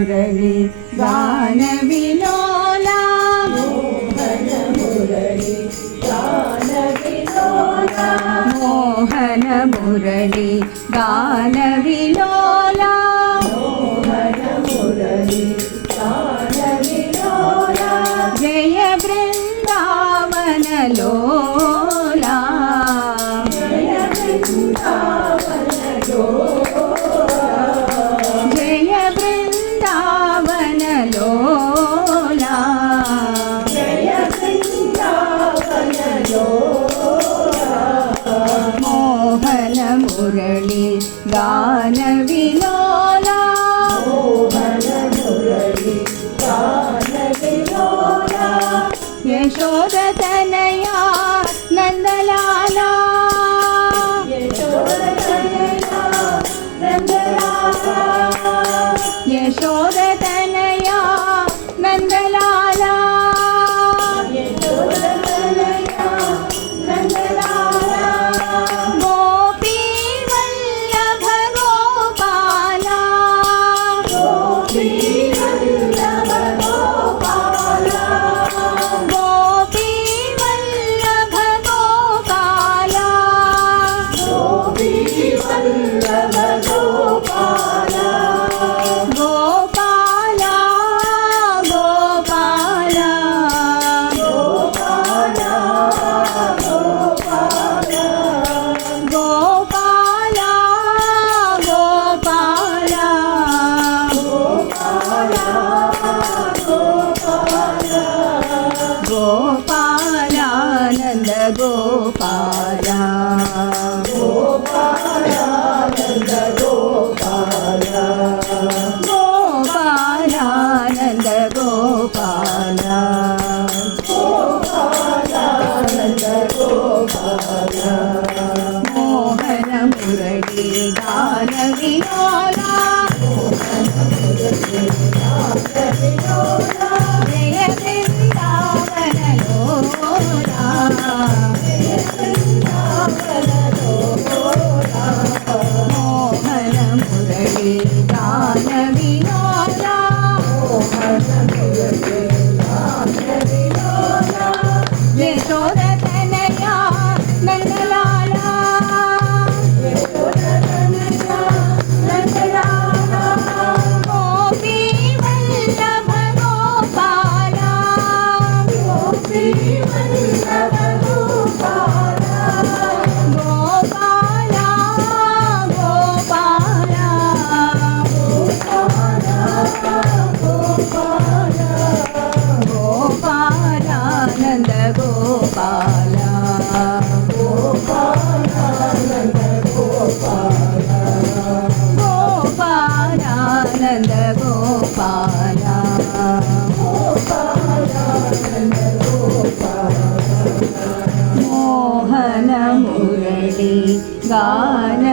మురళి గాన విలోలా మోహన మురళి గాన విలోలా జయ బృందావన లోలా జయ బృందావన లోలా మోహన మురళి గాన విలోలా యశోద తనయా నందలాలా యశోద తనయా నందలాలా గోపీ వల్లభ గోపాలా గోపీ వల్లభ గోపాలా గోపాలా గోపాలా గోపాలా గోపాలా గోపాలానంద గోపాలా గోపాలానంద గోపాలా మోహన మురళి గాన విలోలా జయ బృందావన లోలా మోహన మురళి గాన విలోలా యశోద తనయా నందలాలా గోపీ వల్లభ గోపాలా గోపాలా గోపాలా గోపాలానంద గోపాలా గోపాలానంద గోపాలా మోహన మురళి గాన